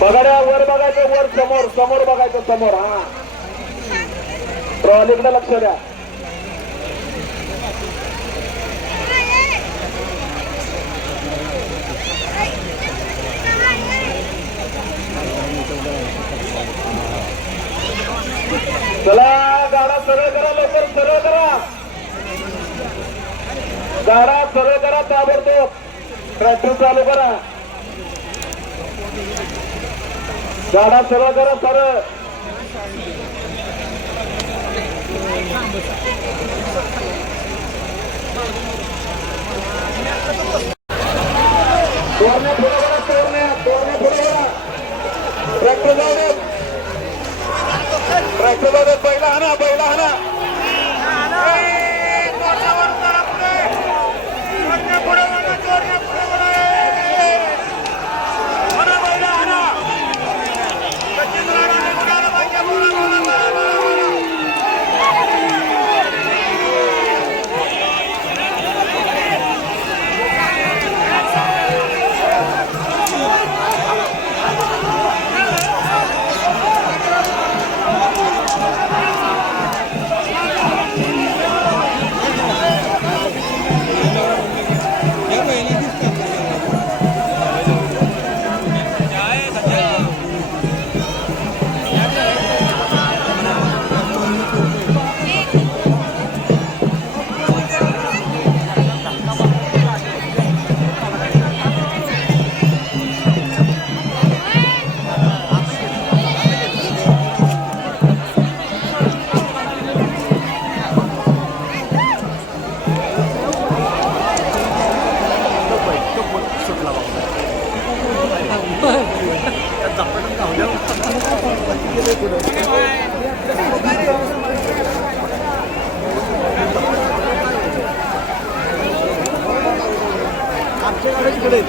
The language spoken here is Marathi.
बघा वर बघायचं, वर समोर समोर बघायचं, समोर. हा ट्रॉलीकडे लक्ष द्या. चला गाडा सरळ करा, लवकर सरळ करा, गाडा सरळ करा, ताबडतोब ट्रॅक्टर चालू करा, गाडा सरळ करा, सरळ. तोरण्या पुढे बघा, तोरण्या पुढे बघा. ट्रॅक्टर जाऊ दे, ट्रॅक्टर जाऊ दे. पहिला हाना, पहिला हाना. आमच्या गाडीकडे